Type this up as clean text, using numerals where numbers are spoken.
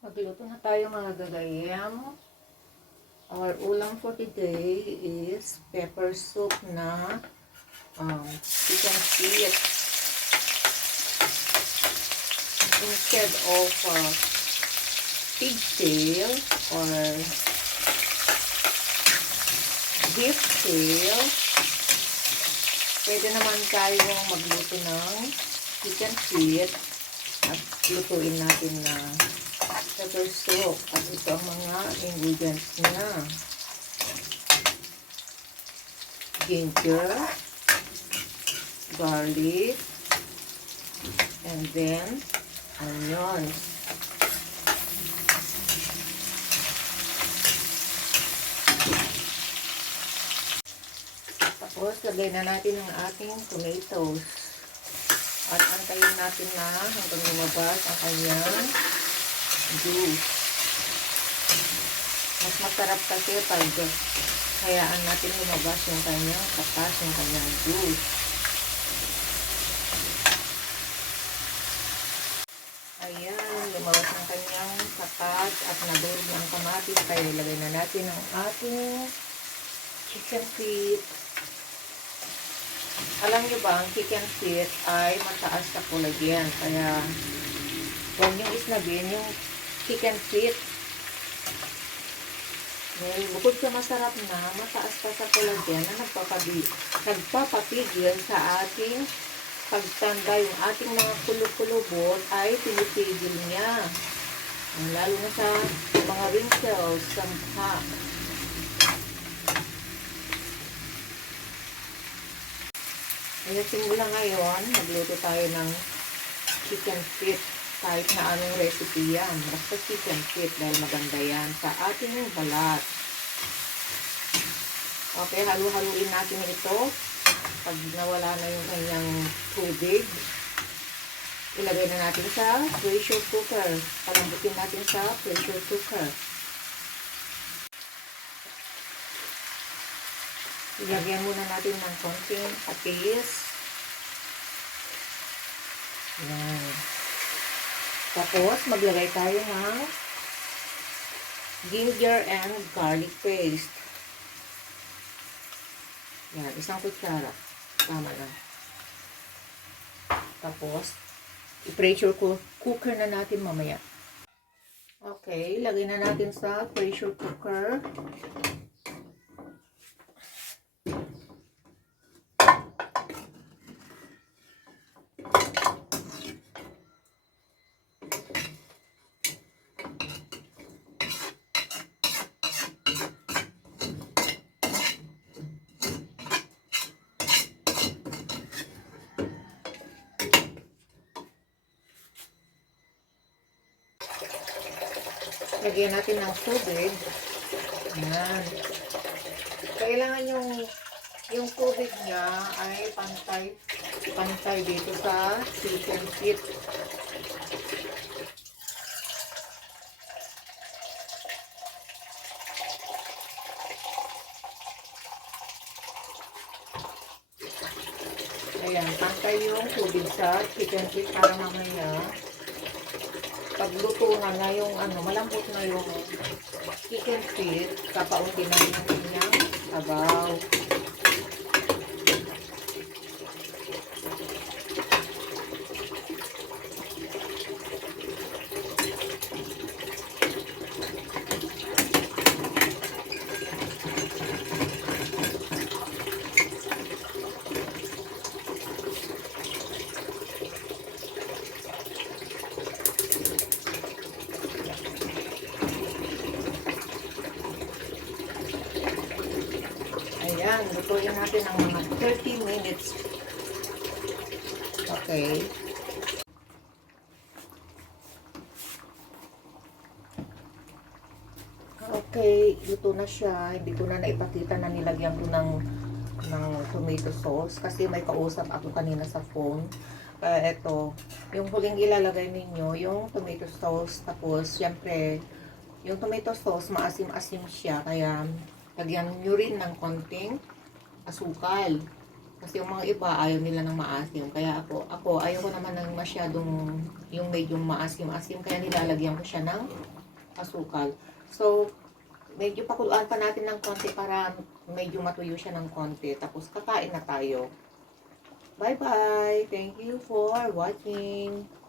Magluto na tayo mga gagayam. Our ulam for today is pepper soup na chicken feet. Instead of pigtail or beef tail, pwede naman tayong magluto ng chicken feet at lutuin natin na pepper soup. At ito ang mga ingredients niya: ginger, garlic, and then onions. Tapos lagay na natin ang ating tomatoes at antayin natin na hanggang lumabas ang kanyang juice. Mas masarap kasi pag hayaan natin lumabas yung kanyang katas, yung kanyang juice. Ayan, lumabas ng kanyang katas at nadurog ng kamatis. Kaya ilagay na natin ang ating chicken feet. Alam nyo ba, ang chicken feet ay mataas sa collagen. Kaya huwag nyo isnabin yung chicken feet. Well, bukod sa masarap na, mataas pa sa collagen na nagpapapigil sa ating pagtanda. Yung ating mga kulubot ay pinipigil niya. Lalo na sa mga wrinkles, sa mukha. Kaya simula ngayon, magluto tayo ng chicken feet. Kahit na anong recipe yan. Basta chicken feet dahil maganda yan sa ating balat. Okay, halu-haluin natin ito. Pag nawala na yung kanyang tubig, ilagay na natin sa pressure cooker. Palambutin natin sa pressure cooker. Ilagyan muna natin ng konting patis. Yan. Tapos, maglagay tayo ng ginger and garlic paste. Yan, isang kutsara. Tama na. Tapos, i-pressure cooker na natin mamaya. Okay, lagay na natin sa pressure cooker. Lagyan natin ng tubig. Ayan. Kailangan yung tubig niya ay pantay dito sa chicken feet. Ayan, pantay yung tubig sa chicken feet para mamaya pagluto na yung malambot na yung chicken feet, kapaunti na yung kanyang sabaw. Ayan, lutuin natin ng mga 30 minutes. Okay. Okay, luto na siya. Hindi ko na naipakita na nilagyan ko ng tomato sauce kasi may kausap ako kanina sa phone. Kaya ito, yung huling ilalagay ninyo, yung tomato sauce. Tapos, syempre, yung tomato sauce, maasim-asim siya. Kaya, lagyan nyo rin ng konting asukal. Kasi yung mga iba, ayaw nila ng maasim. Kaya ako ayaw ko naman ng masyadong, yung medyo maasim-asim. Kaya nilalagyan ko siya ng asukal. So, medyo pakuluan pa natin ng konti para medyo matuyo siya ng konti. Tapos, kakain na tayo. Bye-bye! Thank you for watching!